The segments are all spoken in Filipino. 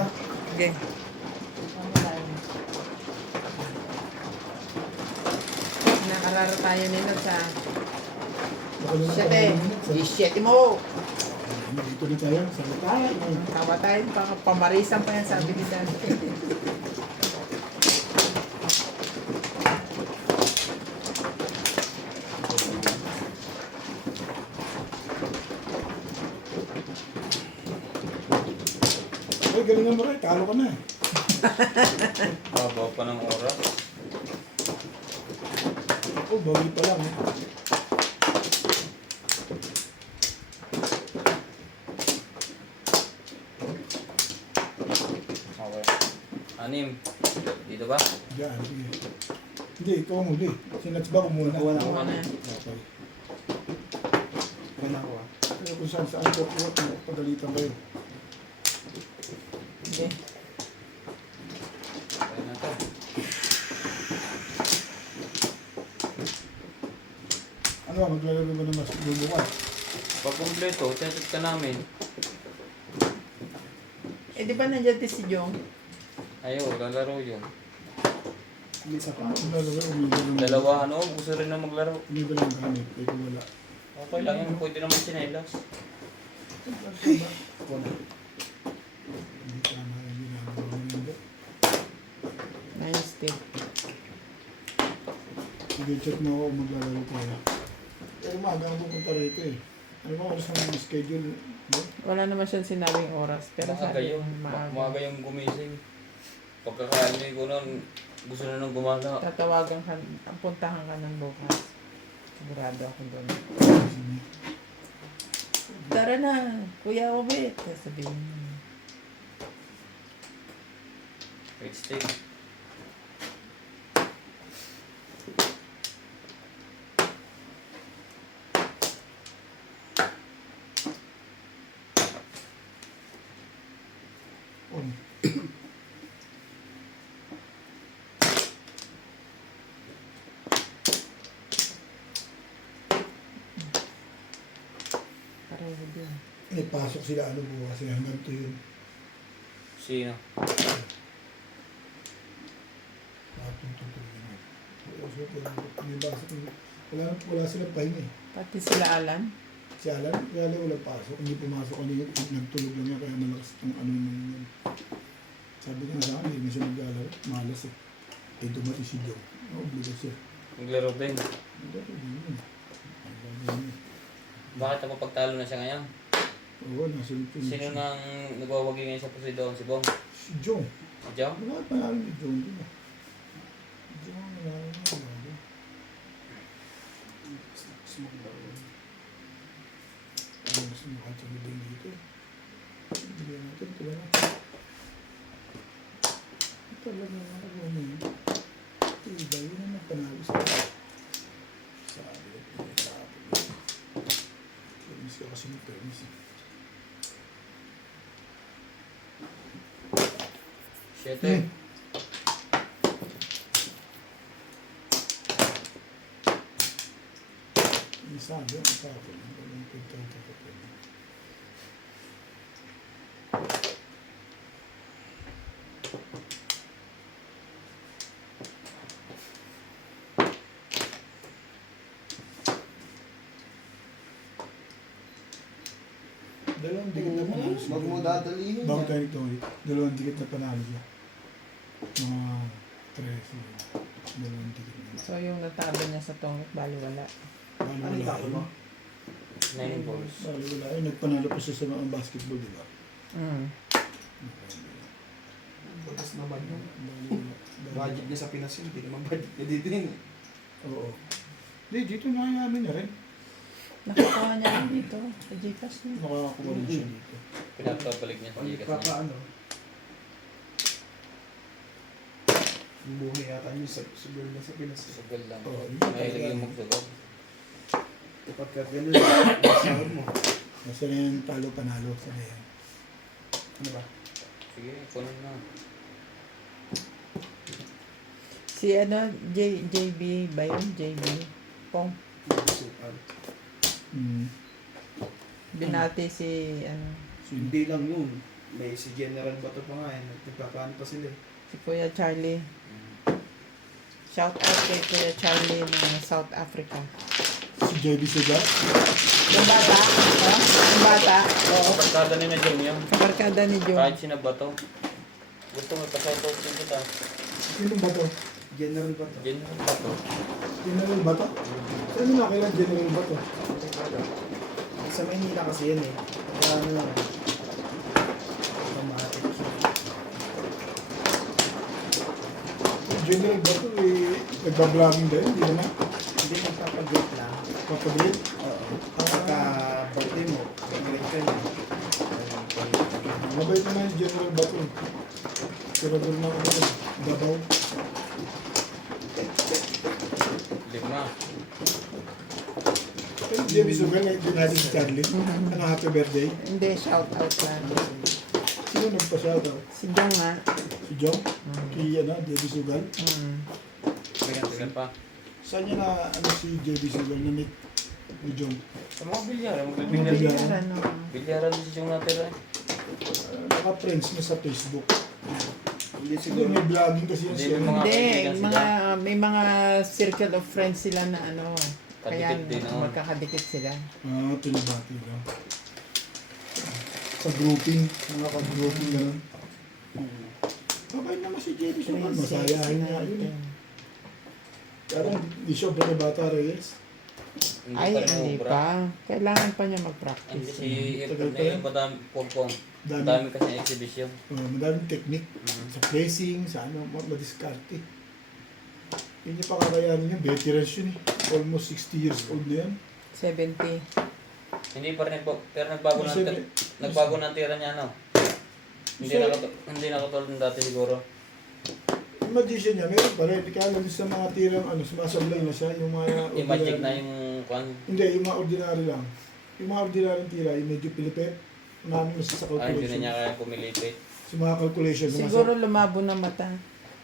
pala. Sige. Ano tayo? Nakararo tayo nito sa Nakalunod 7 mo. Dito na tayo. Sa tayo. Tawa tayo, pamarisan pa yan sabi ni Dan. Ay, galingan mo rin. Talo ka na eh. Babaw pa ng oras. Oh, bawal pa lang eh. Okay. Anim. Dito ba? Diyan, sige. Hindi, ikaw ang huli. Sinats ba ko muna? Wala na. Okay. Wala ko ah. Kaya kung saan ko, pagalitan kayo. Sige. Kaya na to. Ano, maglalaro ba ng mas bubukas? Pag kumpleto, tetot ka namin. Eh di ba nandiyan din si Jong? Ayaw, lalaro yun. May isa pa. Maglalaro, umiba lang. Dalawa, ano, gusto rin na maglaro. Umiba lang gamit. Eh, kung wala. Okay lang yun, pwede naman sinelas. Wala. Hindi tama yung ginagawa mo nito. Nice din. Sige, check mo ako kung maglalaro tayo. Pero maaga ang pupunta rito eh. Ano ba oras ang schedule? No? Wala naman siyang sinabing oras. Pero Maaga sabi yun. maaga. Maaga yung gumising. Pagkakaanoy ko nun, gusto na nung gumala. Tatawagan ka, puntahan ka ng bukas. Sigurado ako doon. Tara na, Kuya Obet. Sabihin mo. Wait, stay. On. Pareho din. May pasok sila ano bukas eh. Hanggang to yun. Sino? Tutuloy na. May pasok. Wala silang pahinga eh. Pati sila Alan. Si Alan, kaya walang pasok. Hindi pumasok kanina. Nagtulog lang niya kaya malakas ang ano nung sabi ko na sa akin, hindi siya maglalaro. Malas eh. Eh dumati si Joe. Obliga siya. Naglaro din. Hindi ko yun. Ang gagawin niya. Bakit ako pagtalo na siya ngayon? Oo, nasa YouTube. Sino nang nagwawagi ngayon sa Poseidon? Si Bong? Si Joe. Si Jam? Bakit panalo ni Joe? Hindi na. Joe ang nanalo na panalo. Ano gusto mo kahit sa bibig dito? Bigyan natin, ito ba na? Ito lang ang nagawa mo yun. Iba yun ang nagpanalo sa sabi ko, sabi ko. Permis ka kasi may permis eh. Siyete. May sabi ang sabi. Ang pagkakataon. Dalawang dikit na panalo siya. Wag mo dadalihin Bago yan. tayo nito, dalawang dikit na panalo siya. Mga 13. Dalawang dikit na. So yung natalo niya sa tongit, bali wala. Bali Ano yung wala tapo yun. mo? 9 balls. Bali wala yun. Nagpanalo pa siya sa mga basketball, di ba? Mm. Batas naman yun. Bali wala. Budget niya sa Pinas yun. Hindi naman budget niya dito yun. Oo. Hindi, dito na namin na rin. Nakatawa niya rin dito. Sa Gcash niya. Nakakakuha rin siya dito. Pinapabalik niya sa Pag Gcash niya. papaano? Yung buhay yata niyo sa sugal na sa Pinas. Sugal lang. Oo, yun. Mahilig yung magsugal. Kapag ka gano'n, sahod mo. Basta na yung talo panalo sa yan. Ano ba? Sige, kunin na. Si ano, JB ba yun? JB? Pong. Sukal. Mm. Binati si ano. Hindi lang yun. May si General Bato pa nga eh. Nagpapaan pa sila eh. Si Kuya Charlie. Shout out kay Kuya Charlie ng South Africa. Si JB Sugar. Yung bata? Ha? Yung bata? Oo. Barkada ni na Jom yun. Kabarkada ni Joe. Kahit sinabato. Gusto mo pa-shoutout din kita. Sino ba to? General Bato. General Bato. General ba to? Saan mo nakailan General ba to? Sa Maynila kasi yan eh. Kaya ano lang. Automatic. General ba to eh, nagbablogger din, hindi naman. Hindi magpapag-get lang. Papagrit. Oo. Pagka birthday mo, mag-grade ka niya. Mabait naman yung General ba to. Tirador na ako dito. Dabaw. 5. Pero JB Sugar, din natin si Charlie. Ano, happy birthday. Hindi, shout out lang. Sino nagpa-shoutout? Si Joe nga. Si Jong? Kay ano, JB Sugar? Tagal pa. Saan niya na ano si JB Sugar na meet ni Jong? Sa mga bilyaran. Mga Magbibilyar. bilyaran. Ano? Bilyaran din si Jom natira eh. Naka-friends niya sa Facebook. Hindi Hindi, siguro. may vlogging kasi yan Hindi, siya. may mga Hindi, kaibigan sila. may mga circle of friends sila na ano. Kaya Kadikit din, oh. magkakadikit sila. Ah, pinabati lang. Sa grouping, mga ka-grouping gano'n. Babay naman si JB Sugar, masayahin niya yun eh. Pero di siya bata Reyes. Ay, pa rin hindi ubra. pa. Kailangan pa niya Hindi mag-practice. si Tagal April pa na yan. yung madami pong. Dami. Dami kasi exhibition. Madaming technique sa placing, sa ano, madiskarte. Yun yung pakakayanin yun, veterans yun eh. Almost 60 years old na yan. 70. Hindi pa rin po, pero nagbago na Seven- nagbago na ang tira niya no. Hindi So- hindi na katulad ng dati siguro. Yung magician niya, meron pa rin. Kaya lang sa mga tirang ano, sumasablay na siya. Yung mga Yung magic ordinary- na yung kwan. Hindi, yung mga ordinary lang. Yung mga ordinary tira, yung medyo pilipit. Namin na siya sa Ay, hindi na calculation. niya kaya pumilipit. Sa mga calculation, Siguro lumabo na mata.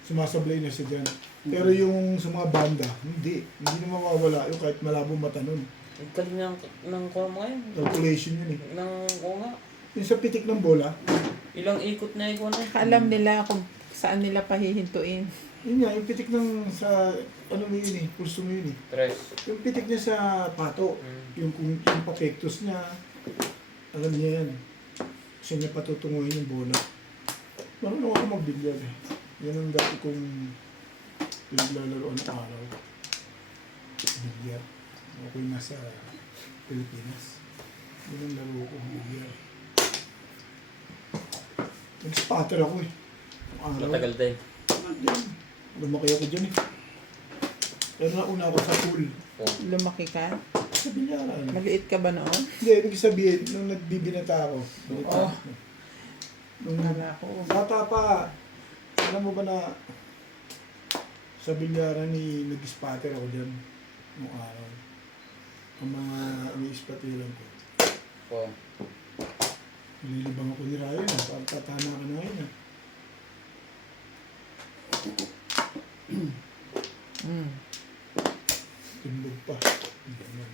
sumasablay na siya dyan. Pero yung sa mga banda, hindi. Hindi na mawawala yung kahit malabo mata nun. Ang galing ng kwan mo ngayon. Calculation yun eh. Oo nga. Yung sa pitik ng bola, Ilang ikot na ikot na. Alam nila kung saan nila pahihintuin. yun nga, yung pitik ng sa, ano mo yun eh, pulso mo yun eh. Tres. Yung pitik niya sa pato, yung papektos niya, alam niya yan. Siya niya patutunguhin yung bola. Marunong ako magbilyar eh. Yan ang dati kong pinaglalaroan ng araw. Bilyar. Ako'y nasa Pilipinas. Yun ang laro ko, bilyar. Nag-spatter ako eh. Ang araw. Matagal din. Diyan. Lumaki ako dyan eh. Pero nauna ako sa pool. Oh. Lumaki ka? Sa bilyaran. Maliit ka ba noon? Hindi, ibig sabihin, nung nagbibinata ako. Oh. Nung Kala ko. bata pa, alam mo ba na sa bilyaran ni nag-spatter ako dyan nung araw. Ang mga umi-spatiran ko. Oh. Nililibang ako ni Ryan. Parang tatama ka na ngayon. Mm. Tindog pa. Ganyan.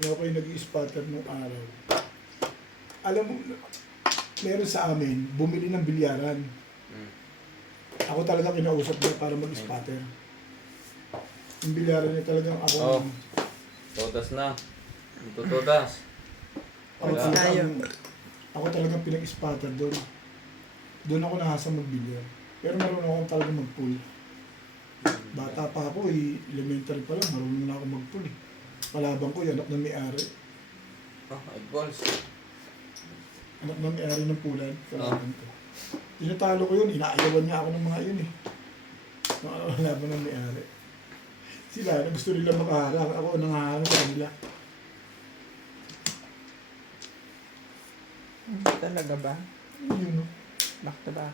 Kaya ako yung nag-spatter nung araw. Alam mo, meron sa amin, bumili ng bilyaran. Mm. Ako talaga kinausap niya para mag-spatter. Yung bilyaran niya talagang ako. Oh. Todas na. Tututas. Ako, Wala. ako talagang pinag-spatter doon. Doon ako nahasa magbilyar. Pero marunong akong talaga mag-pool. Bata pa ako elementary pa lang, marunong na ako mag-pool eh. Kalabang ko, anak ng may-ari. Oh, 8 balls. Anak ng may-ari ng pulan. Kalabang ko. Tinatalo ko yun, inaayawan niya ako ng mga yun eh. Kalabang ng may-ari. Sila, na gusto nila makaharang. Ako nangaharang sa kanila. Talaga ba? Yun no. Back to back.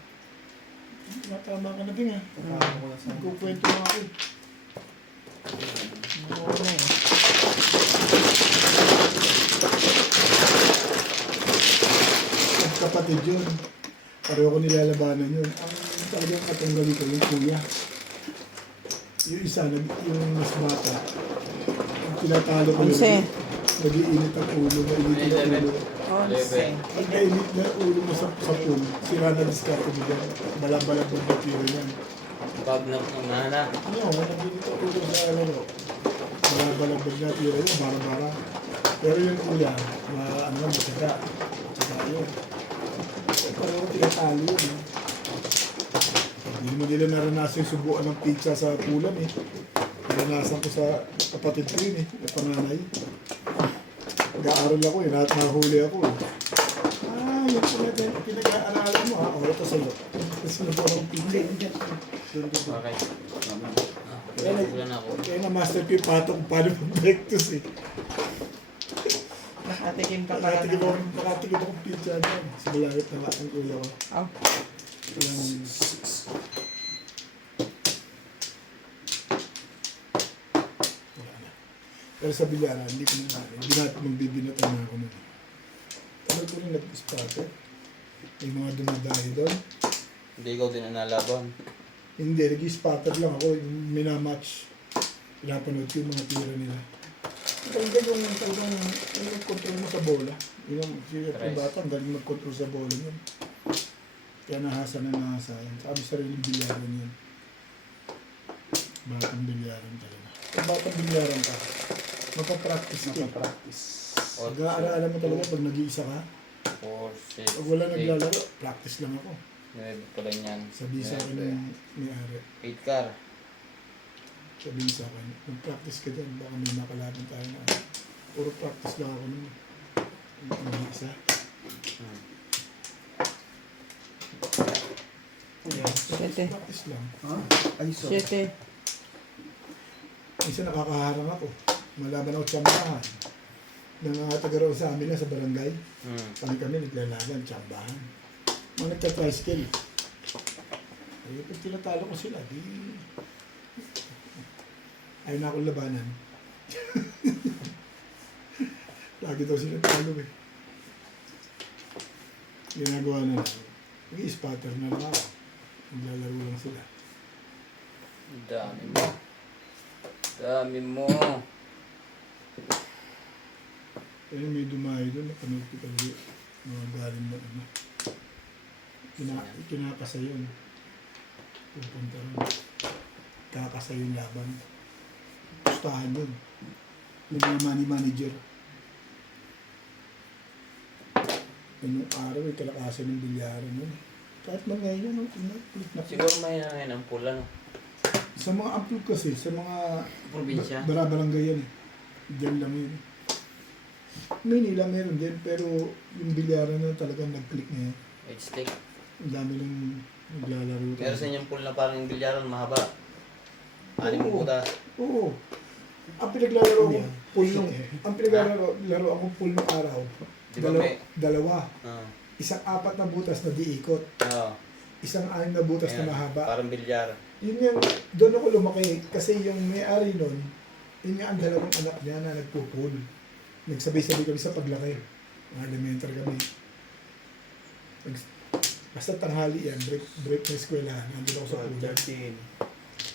Matama ka na din ah. Paano ko na sa Nagkukwento na ako eh. Oo na eh. Kapatid yun. Pareho ko nilalabanan yun. Ang talagang katanggali ko yung kuya. Yung isa, yung mas bata. Ang tinatalo ko yun. Onse. Nag-iinit ang ulo, mainit ang ulo. 11. Pagka-init na ulo mo sa pool, sira na diskarte mo dyan. Balabalabog na tira yan. Pag nana. Ano, nagdito ulo sa laro. Balabalabog na tira yan, bara-bara. Pero yung kuya, ano lang, masira. Tsaka yun. Parang tinatalo yun. Eh. Hindi mo nila naranasan yung subuan ng pizza sa pulan eh. Naranasan ko sa kapatid ko yun eh, yung panganay. Nag-aaral ako eh, nahuli ako eh. Yung pinag-aaralan mo ha, ito sa'yo. Sinubuan ng pizza. Okay. Ulan ako. Kaya na-master ko yung pato kung paano mag-breakfast eh. Nakatikim ka pala Nakatikim akong pizza dyan. Sa malapit na ang kuya ko. Oh, Walang... Wala na. Pero sa bilyara, hindi ko na magbibinatan na ako nun. Tagal ko rin nag-starter. May mga dumadahi doon. Hindi ikaw din ang nalaban. Hindi, nag-starter lang ako. Yung minamatch. Pinapanood ko yung mga tira nila. Talagang yung control mo sa bola. Yung bata, ang galing mag-control sa bola yun. Kaya nahasa na nahasa yan. Sabi sariling bilyaran yan. Batang bilyaran talaga. Kung batang bilyaran ka, magpa-practice ka. Practice. Mag-aaralan mo talaga pag nag-iisa ka. 4, 6, Pag wala naglalaro, practice lang ako. 9 pala niyan. Sabi sa akin ng may-ari. 8 car. Sabihin sa akin, mag-practice ka dyan. Baka may makalaban tayo na. Puro practice lang ako nun. Nag-iisa. Siyete. Practice lang. Ha? Ay, sorry. 7. Minsan nakakaharang ako. Malaban ako tsambahan. Nang mga taga sa amin na sa barangay. Kami naglalaban, tsambahan. Mga nagka-tricycle. Eh, pag tinatalo ko sila, di... Ayaw na akong labanan. Lagi daw sila talo eh. Ginagawa na lang. Nag-i-spotter na lang ako. Naglalaro lang sila. Dami mo. Dami mo. Pero may dumayo doon, napanood ko talaga mga galing na ano. Kinakasa yun. Pupunta rin. Kakasa yung laban. Pustahan yun. Yung mga money manager. Yung araw ay kalakasan ng bilyaran yun. Kahit man ngayon, no? Siguro may nangyayang ang pula, no? Sa mga amplop kasi, sa mga Probinsya. Barabarangay yan eh. Diyan lang yun. Manila meron din, pero yung bilyaran na talagang nag-click na yan. 8 stick. Ang dami lang naglalaro. Pero sa inyong pool na parang yung bilyaran mahaba. Anim Oo. butas. Oo. Ang pinaglalaro Ano ko yan? pool nung, ang pinaglalaro ako pool nung araw. Di ba may... Dalawa. Ah. Isang 4 na butas na diikot. Oo. Isang 6 na butas Ayan. na mahaba. Parang bilyar. Yun yung, doon ako lumaki. Kasi yung may-ari nun, yun nga ang dalawang anak niya na nagpo-pool. Nagsabay-sabay kami sa paglaki. Mga elementar kami. Basta tanghali yan, break na eskwelahan. Nandun ako sa pool. 13.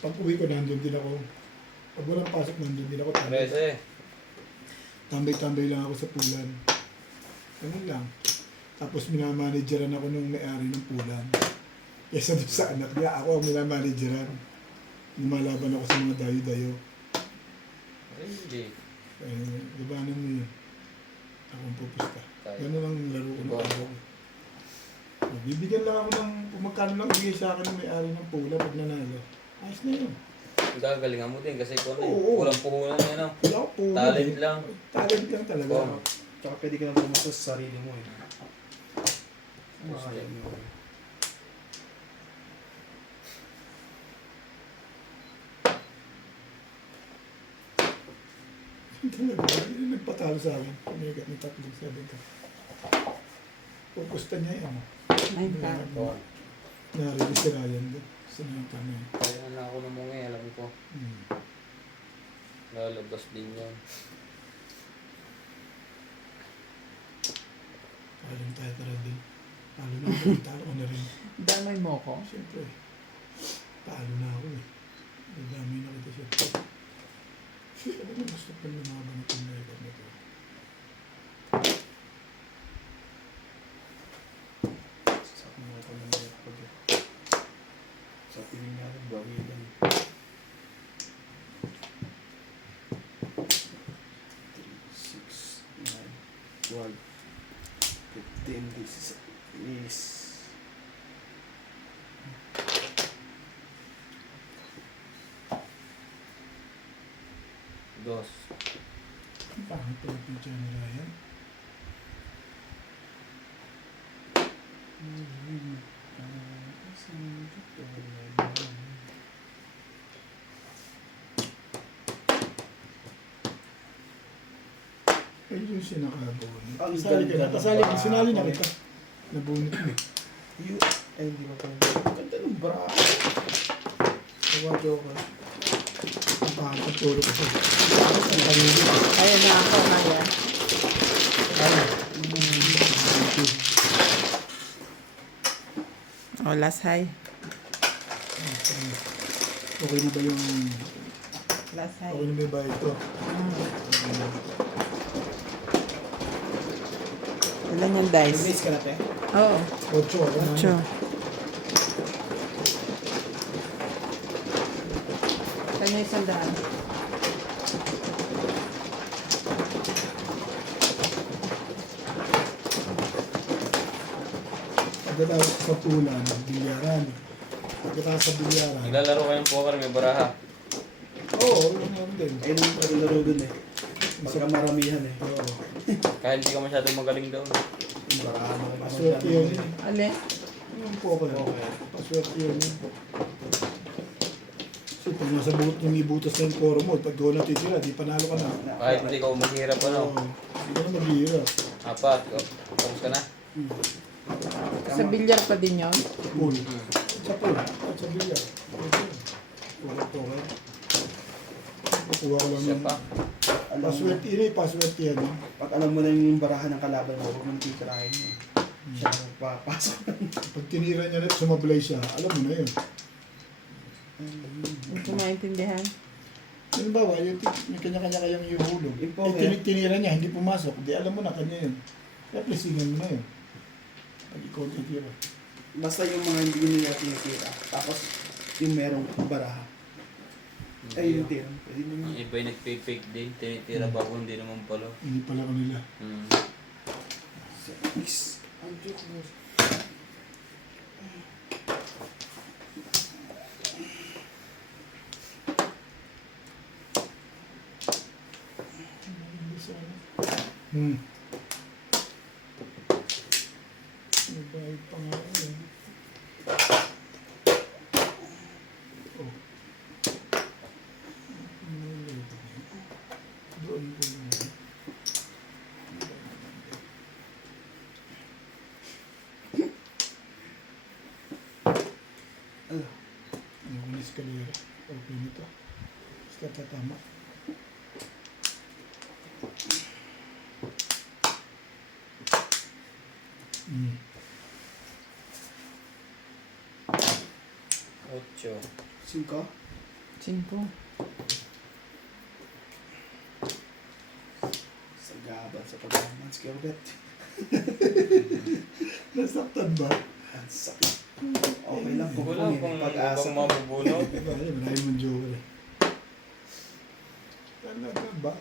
Pag uwi ko, nandun din ako. Pag walang pasok, nandun din ako. 13. Tambay-tambay lang ako sa pulan. Ganun lang. Tapos minamanageran ako nung may-ari ng pulan. Kesa doon sa anak niya, ako ang minamanageran. Lumalaban ako sa mga dayo-dayo. Really? Labanan mo yun. Ako ang pupusta. Tayo. Ganun ang laro ko ng Iba. araw. Bibigyan lang ako ng, kung magkano lang bigay sa akin ng may-ari ng pula pag nanalo. Ayos na yun. Gagalingan mo din kasi kung ano Oo. kulang puhunan yan, no? Wala ako pula. Talent lang. Talent lang talaga. Oo. Tsaka pwede ka lang pumasok sa sarili mo eh. Makakaya mo. Yung nagpatalo sa akin, pumigat ng 3-7 ka. Pupusta niya yan. 9 ka. Oo. Narinig si Ryan doon. Sinanta na yun. Kaya na ako ng mga alam ko. Hmm. Lalabas din yan. Talo tayo tara din. Talo na ako. Talo ko na rin. Damay mo ko. Siyempre. Talo na ako eh. Madami na kita siya. Alam mo, gusto ko lumaban ng record na ito. and this is... Dos. Bakit pinapicture nila yan? Ay, yung sinakabunit. Ang Kasali ka na. ganda ng Kasali ka. bra. Sinali na kita. Nabunit mo. You... Ay, hindi mo pala. Ang ganda ng bra. Tawa ka. Ang pangat tulog ko sa. Ang kanili. Ayun na ako, Maya. Oh, last high. Okay na ba yung... Last high. Okay na ba yung bayad ko? Ilan yung dice? Release ka na, te. Oo. 8. Ako na. 8. Kanya isang daan. Pagkatapos sa pulan, bilyaran. Pagkatapos sa bilyaran. Naglalaro kayong poker, may baraha. Oo, yun naman din. Ayun ang paglalaro dun eh. Pagka maramihan eh. Oo. Kahit hindi ka masyadong magaling daw. Yung barahan mo. Paswerte yun. Alin? Yung poker. Okay. Paswerte yun. So, pag nasa buot yung ibutas na yung core mo, pag doon natitira, di panalo ka na. Kahit hindi ka maghihirap ano. Oo. Hindi ka na maghihirap. Apat. Tapos ka na. Sa bilyar pa din yun? Pool. Sa pool. At sa bilyar. Wala poker. Kukuha ko lang Siya ng... pa. Alam mo, Paswerte yun eh. Paswerte yan. eh. pag alam mo na yung barahan ng kalaban mo, huwag mo nang titirahin mo. Siya papasok. Pag tinira niya na sumablay siya, alam mo na yun. Hindi ko maintindihan. Halimbawa, yung may kanya-kanya kayang ihulog. Yung Eh, poker. tinira niya, hindi pumasok. Di alam mo na, kanya yun. Kaya pleasingan mo na yun. Pag ikaw titira. Basta yung mga hindi nila tinitira. Tapos, yung merong baraha. Ay, yung tira. Pwede mo Yung yun. iba yung nagpipake din. Tinitira ba kung hindi naman pala. Hindi pala ko nila. Hmm. Six. Ang joke mo. Hmm. Nagbayad pa nga ako eh. Oh. Doon ko na. Yung ulis kalira. Okay nito. Basta tatama. Hmm. Ocho. Cinco. 5. Sagaban sa pag-amans kaya ulit. Nasaktan ba? Ang sakit. Okay lang kung Wala may kung pag-asa. ibang mabubunot. Diba? Marami mong joke eh. Talaga ba?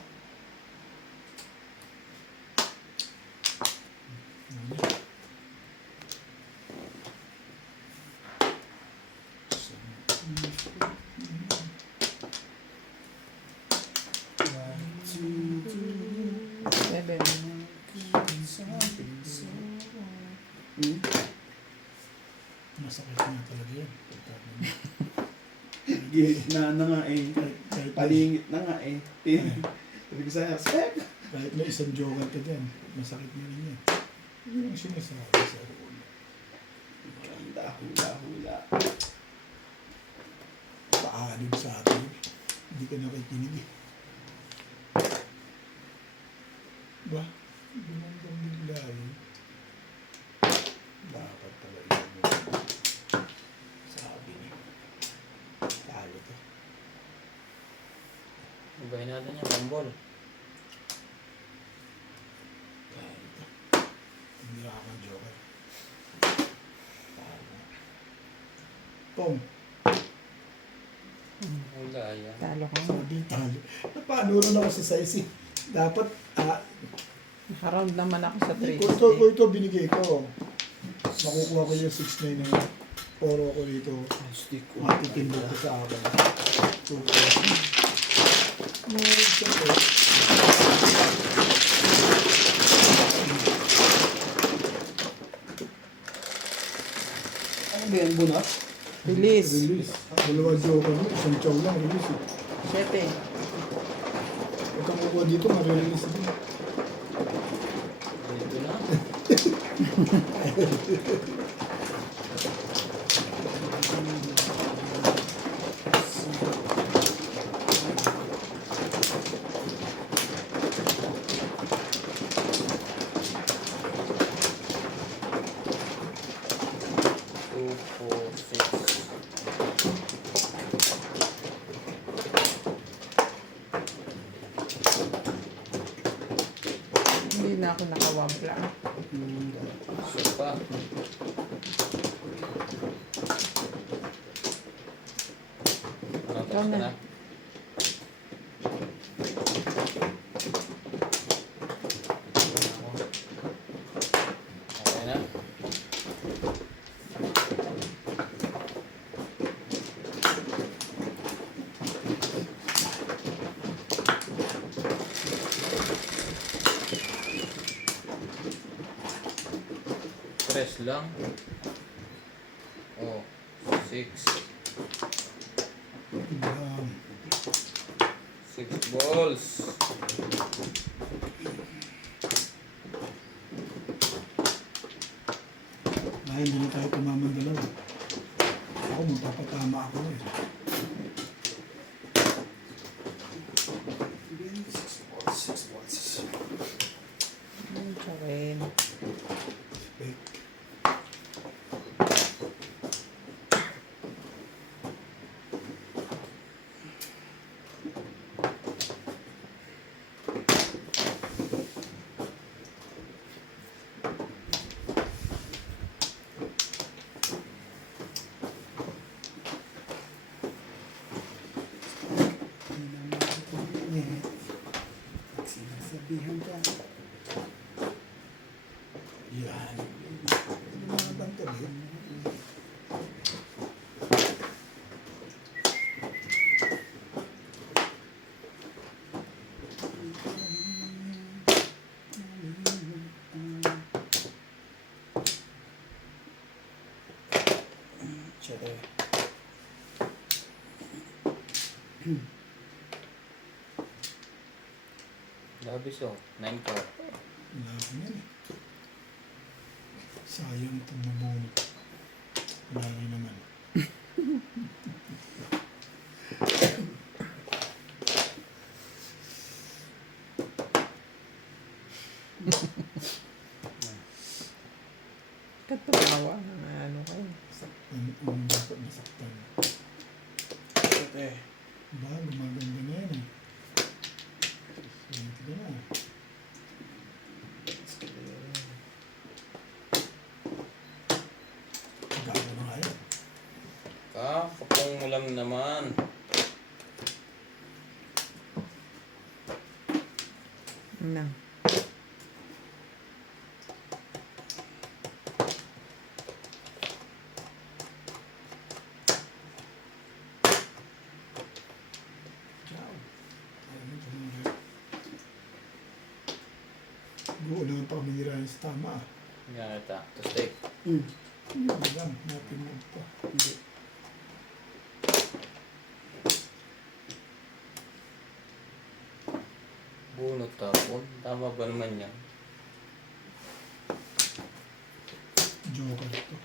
Seven. Masakit nga talaga yun. Gilid na nga eh. Kahit, Palingit na nga eh. Sabi ko sa'yo, Sek! kahit may isang joker ka dyan, masakit na rin yan. Yun ang sinasabi sa ulo. Maganda, hula-hula. Paalim sa atin. Hindi ka nakikinig eh. Ba? Gumandang bigla yun. Dapat talaga yun. Sabi niya. Talo to. Ibahin natin yan. Bambol. Talo to. Hindi ako ang joker. Talo. Pong. Wala yan. Talo ka. Sabi talo. Napano rin ako sa size eh. Dapat, Nakaround naman ako sa Kung 360. ito binigay ko, makukuha ko yung 6.9 na oro ko dito. Stick ko. Matitindi ko sa akin. So, siyempre, Ano ba yan, bunat? Release. release. Dalawa joker mo, isang chow lang, release eh. 7. Huwag kang kukuha dito, marirelease din. Dito na. Two, four, six. Hindi na ako nakawabla. Isa pa. Ano, tapos na. ka na? Okay na? Press lang. Oh, 6. Yan. 6 balls. Dahil hindi na tayo tumamang dalawa. Ako, magpapatama ako eh. Six watts. Sa akin. Wait. Sinasabihan ka. Yan. Yung mga bantag eh. Tsaka. Labis oh. 9 pa. Wala ko yan eh. Sayang itong mabunot. Wala rin naman. Katumawa. Ano kayo? Ang dapat nasaktan. Tsaka. Ba, gumaganda na yan eh. Sige na. Gago na kayo. Kapong mo lang naman. Na. Ciao. Ayun, tumulong. Buo naman pa kami nila sa tama. Yan ito. To stake. Yun lang, natin mo pa. Hindi. Bunot tapon. Tama ba naman yan? Joker to.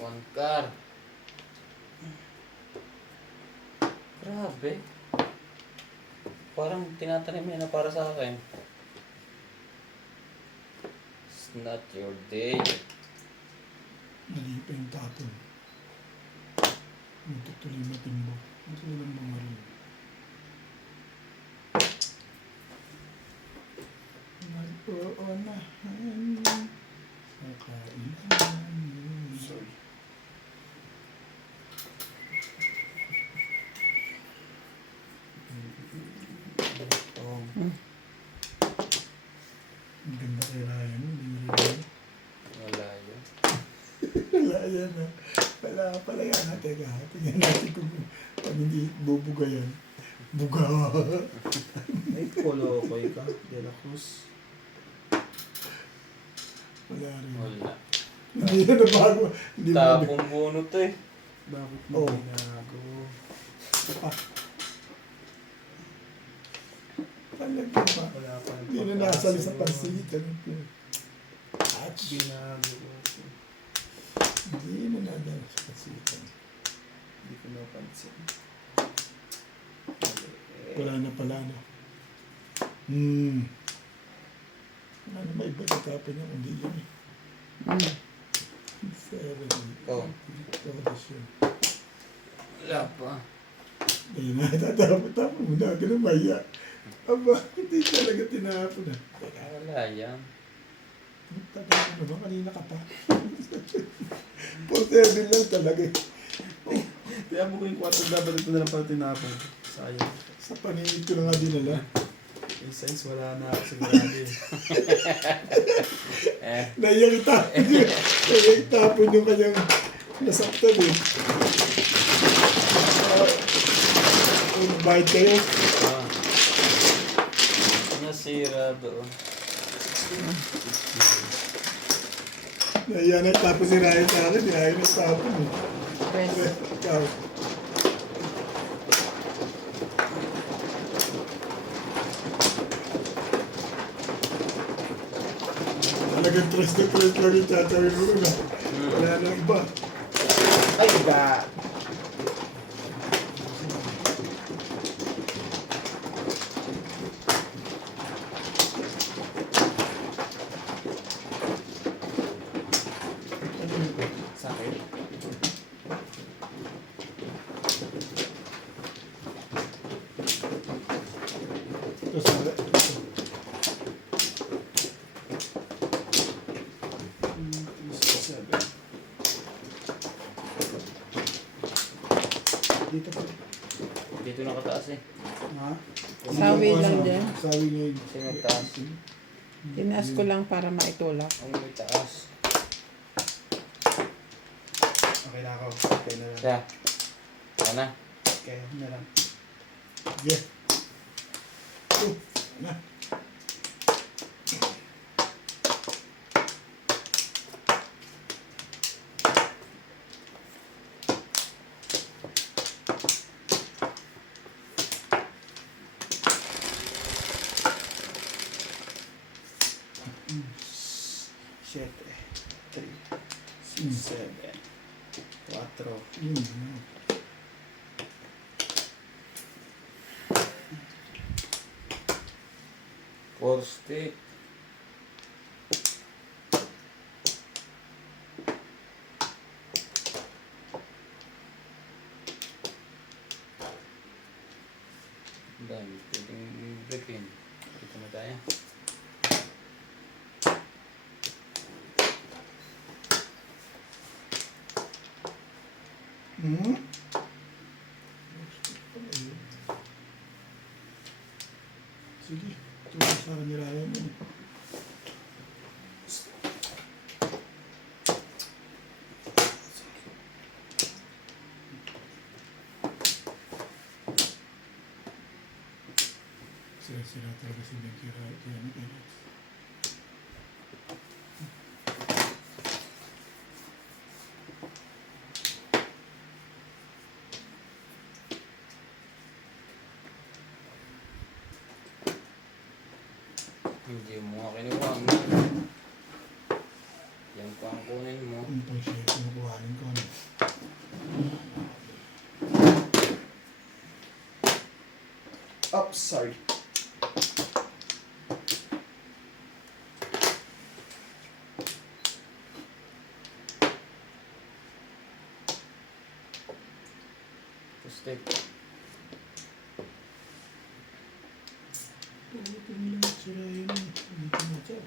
One car. Grabe. Parang tinatanim yan na para sa akin. It's not your day. Mali pa yung tapon. Matutuloy matimbo. Ito lang bumaril. Nagpoonahan sa kailangan mo. Sorry. Oh. Ang ganda kay Ryan. Hindi mo rin. Wala yun. Wala yan ha. Wala pala yan ha. Teka ha. Tingnan natin kung hindi bubuga yan. Buga. Ay, polo koy ka. De La Cruz. Wala rin. Wala. Hindi na nabago. Hindi na Tapong bunot to eh. Bakit mo Oh. binago? pa. Talaga pa. Wala pa. Hindi na nasali sa pansitan. Ach. Binago ko. Hindi na nadala sa pansitan. Hindi ko napansin. Wala na pala na. Ano may iba na tapon niya? Hindi yun eh. 7. Oh. Todos yun. Wala pa. Ayun na, tatapon mo na. Ganun maya. Aba, hindi talaga tinapon na. Teka, Wala yan. tatapon mo ba? Kanina ka pa. 4-7 lang talaga eh. Kaya mo ko yung 4 dapat ito na lang pala tinapon. Sayang. Sa paninid ko na nga dinala. Yung size wala na ako sigurado eh. Naiyak itapon yun. Naiyak itapon yung kanyang nasaktan eh. Kung bayad kayo, Ah. Nasira doon. naiyak na itapon si Ryan sa akin. Naiyak na itapon eh. Pwede. Ikaw. Talagang tres na tres lang yung tatawin mo na. Wala nang iba. Ay, ga! Sakit. Tapos wala. Dito pa. Dito nakataas eh. Ha? Sawi lang dyan. Sawi ngayon. Kasi magtaas. Tinaas ko lang para maitulak. Ay, may taas. Okay na ako. Okay na lang. Siya. Sana. Okay na lang. Yeah. Oh, na. Siete. 3. 6, 7. 4. Yun. Four stick. Dami. Pwedeng breakin. Dito na tayo. Hmm? Sige. Tulong sa kanila yan. Sira-sira talaga si Becky Ryan. Hindi mo nga kinuha mo. Yan pa ang kunin mo. Ano pang siya kinukuhanin ko? Ano? Oops, sorry. Step. Ito nilang sira yun. Hindi ko na siya.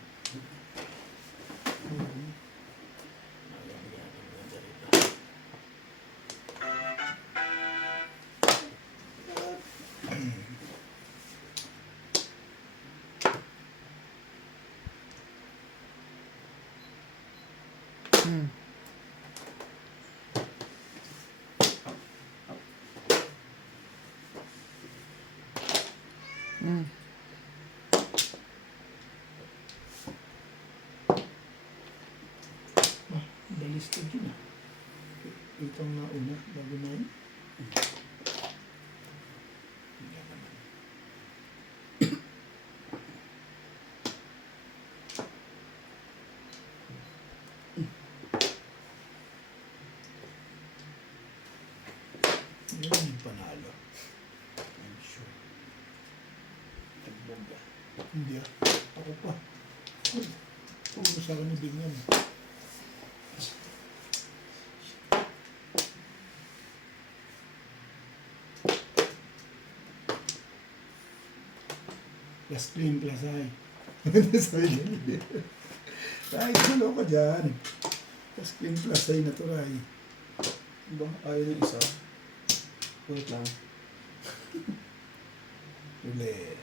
Hmm. Hmm. Balisted yun ah. Itong nauna, bago na yun. Hindi naman. Yun yung panalo. I'm sure. Tagbog ah. Hindi ah. Ako pa. Puro sa akin yung binyan. Plus clean, plus high. Sabi niya. Ay, sulo ka dyan. Plus clean, plus high na to, Ray. Diba? Ayaw yung isa. Wait lang. Uli.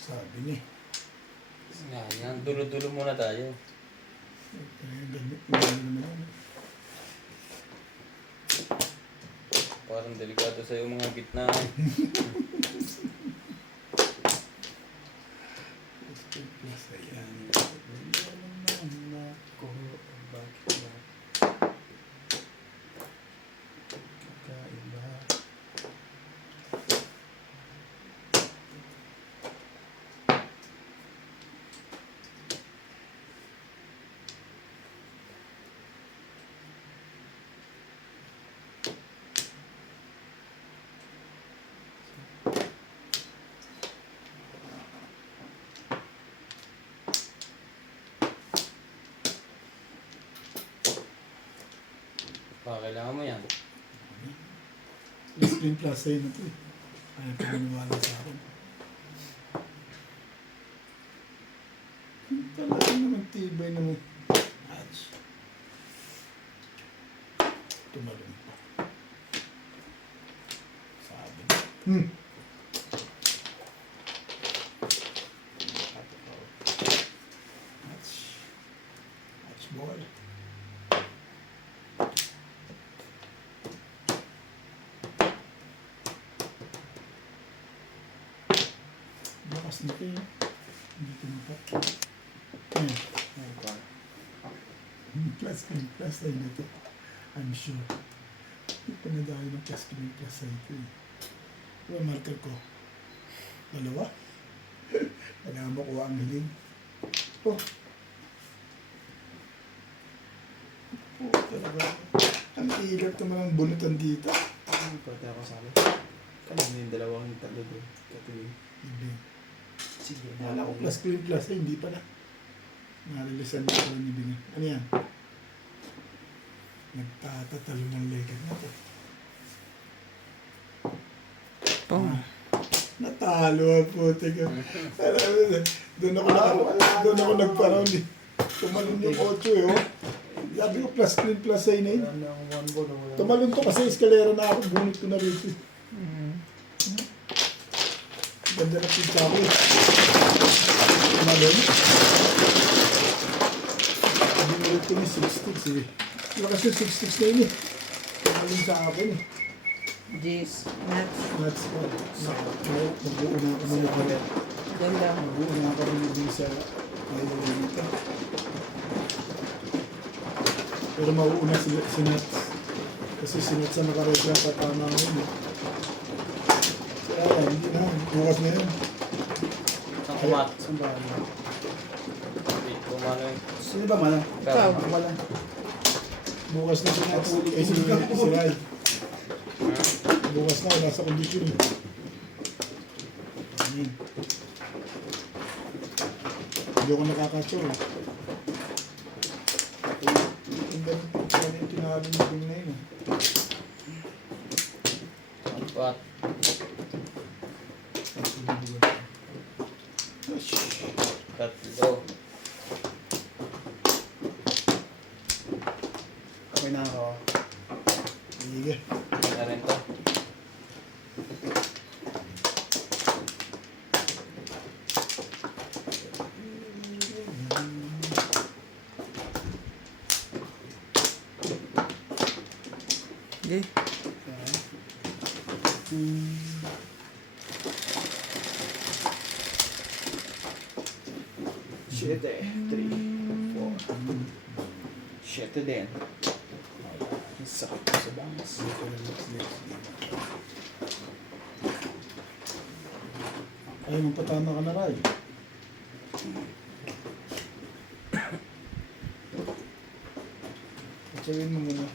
Sabi niya. Yan, dulo-dulo muna tayo. Ganyan naman yan. Parang delikado sa'yo mga gitna. Plus clean, plus high. Yan. Ako, bakit ba? Kakaiba. Baka kailangan mo yan. Plus clean, plus high na to eh. Ayaw pa maniwala sa akin. Talaga naman tibay naman. Ats. Tumalong pa. Sabi niya. Ats. Ats ball. Bakas nito eh. Hindi tumapat. Ayan. Plus clean, plus high na to. I'm sure. Panadayo ng plus clean, plus high to eh. Diba marker ko? Dalawa? Kailangan mo kuha ang hiling. Oh. Oh, talaga. Ang ilat naman ang bunutan dito. Ano pwede ako sabi? Kanina yung dalawang tatlo doon. Katuloy. Hindi. Sige, Wala ko plus clean, plus high. Hindi pala. Narilisan niya pala ni Bingi. Ano yan? Nagtatatalo ng legad na to. Oh. Natalo ang puti ka. Doon ako nagpa-round eh. Tumalon yung 8 eh, oh. Sabi ko plus clean, plus high na yun. Wala na akong one ball. Wala. Tumalon to kasi eskalera na ako. Bunot ko na rito eh. Hmm. Ganda na pizza ko eh. Tumalon. Binulot ko ni 6-6 eh. Lakas yung 6-6 na yun eh. Tumalon sa akin eh. G's. Nuts. Nuts ko. Magbuo na ako ng kalit. Ganda. Magbuo na ako ng sa ayun dito. Pero mauuna si Nuts. Kasi si Nuts ang nakaregra sa tama ngayon eh. Kaya hindi na. Bukas na yun. Ang kumat. Saan ba? Kumano yun. Sino ba man? Ikaw. Ako wala. Bukas na si Nuts. Eh si Rai. Bukas na, nasa kondisyon eh. Ayan. Hindi ako nakakatso eh. ganun po sana yung tinalo ng game na yun. Eh. Apat. Gosh. Tatlo. Okay na ako. Sige. Na rin to. Sige. Siete. 3, 4. Siete din. Ang sakit ko sa bangas. Ay, magpatama ka na, Ray. Patsawin mo muna.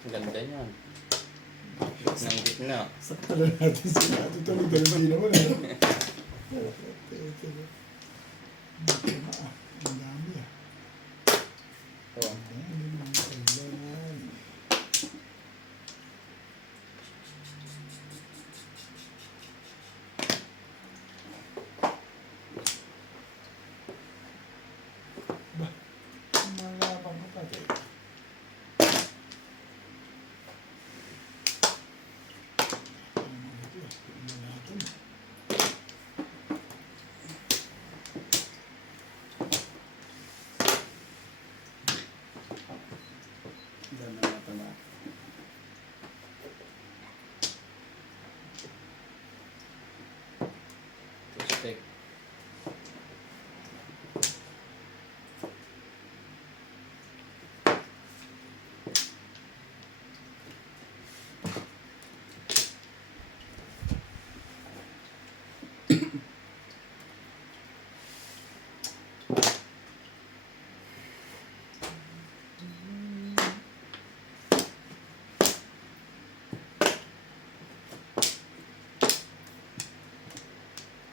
Ang ganda niyan. Nang gitna. Sakta na natin sila. Ito tuloy, ganun din naman. Eh. Ang dami ah. Oh. Ang dami mga kailangan. Ba, malapang ko pa tayo. Dami na natin na. Stick.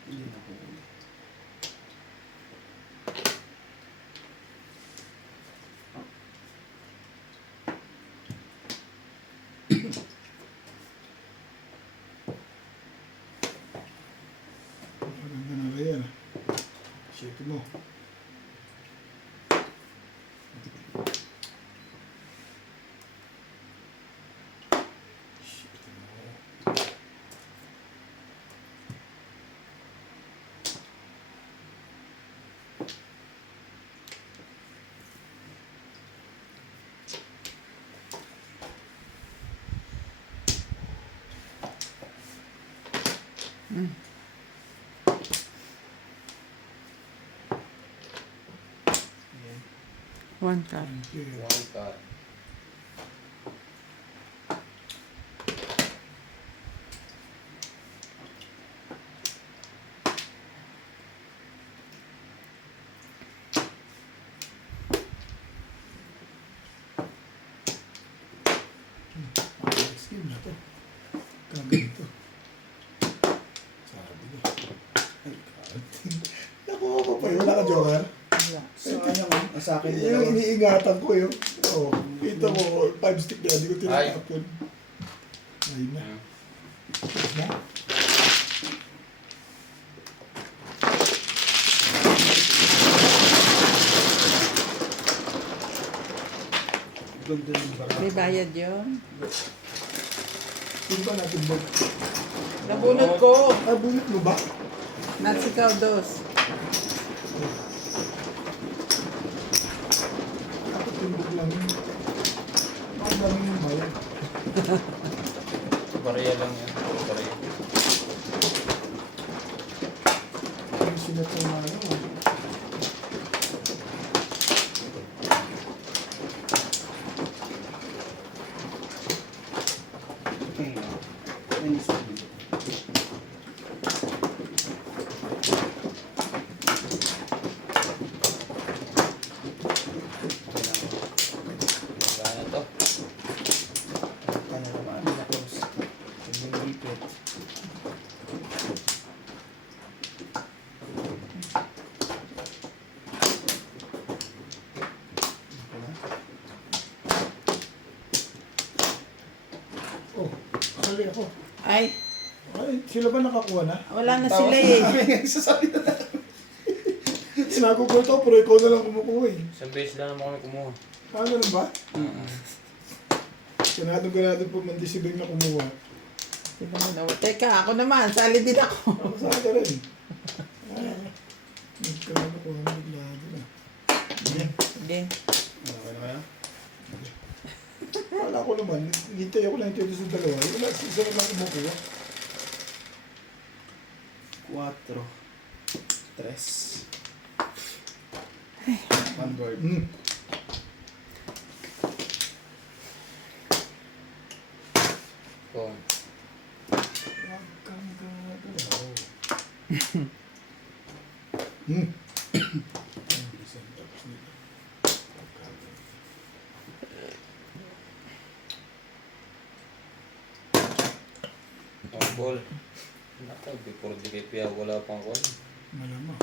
Hindi na ako uli. Maganda na rin yan. Shake mo. Shake mo. One card. Thank you. One card. Next game na to. Ganito. Sabi ko. Ay, God. Nakuha ko pa yun. Wala ka, Joker? Wala. Sayang ah. Ang sa akin Yung dalawa. iniingatan ko yun. Oo. Kita mo, 5 stick na. Hindi ko tinatap yun. Ayun na. Hmm. Tapos na. Ganda ng bara. May bayad yun. Yung ba natin ba? Nabunot ko. Ah, bunit mo ba? Natsikaw dos. Ako timbog lang yun. Ang dami yung bayad. Pareha lang yan. Pareha. Yung sinatong na ano. Okay. Ayun isa din. Wala na to. Kanya naman. mali ako. Ay, Ay, sila ba nakakuha na? wala na Tapos sila eh. kami nagsasabi na Sinago ko ito, pero ikaw na lang kumukuha eh. Isang beses lang naman kami kumuha. Ah, ganun ba? Ganado po man si Beng na kumuha. Sino mo na? Teka, ako naman, sali din ako. Ako sa akin rin. Nagkaroon ko ang naglado na. Sige. Okay na kaya? Wala ko naman, hintay ako lang ito sa dalawa. Wala, isa na lang kumukuha. 4. 3. One word. Kung Huwag kang gagalaw. Ang bilis ang tapos nito. ang ball. Nako, before di kay Pia, wala pang call. Malamang.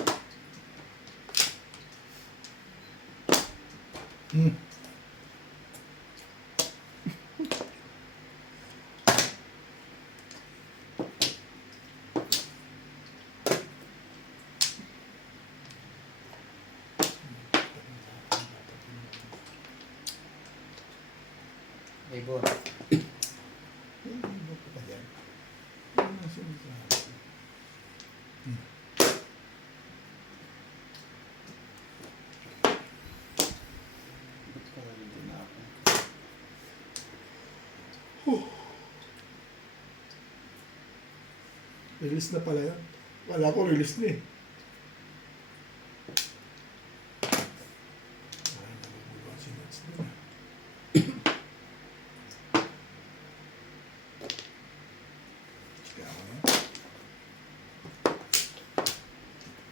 Ay, ball. Ano pa ba yan? Ano ang sinasabi? Hindi na ako. Release na pala yan. Wala ko release na eh. Ay, naluluwa si Nats doon ah. Sige ako na.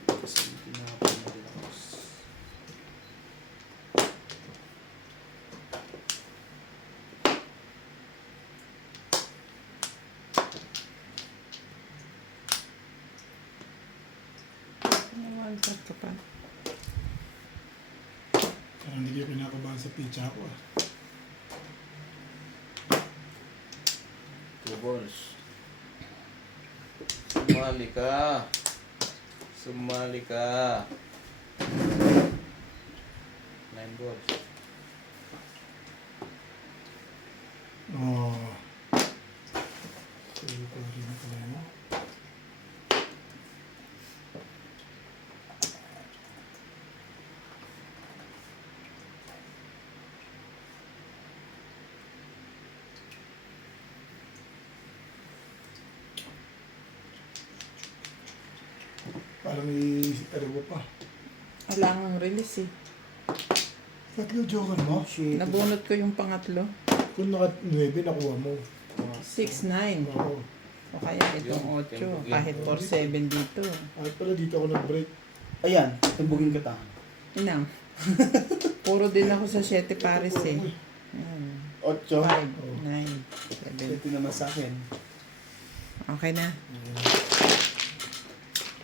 Kasi hindi na ako nag-relax. Naman, ka pa. Parang hindi kayo pinakabahan sa pizza ko ah. 2 balls. Sumali ka. Sumali ka. 9 balls. Oh. Sige ko rin na pala mo. Parang i-araw pa. Wala nang release eh. Tatlo joker mo? Shit. Nabunot ko yung pangatlo. Kung naka-9, nakuha mo. 6-9. Oo. O kaya itong 8. Kahit 4-7 dito. Ay pala dito ako nag-break. Ayan, tumbugin ka ta. Inang. Puro din ako sa 7 pares eh. 5, 8. 9, 7. Ito naman sa akin. Okay na.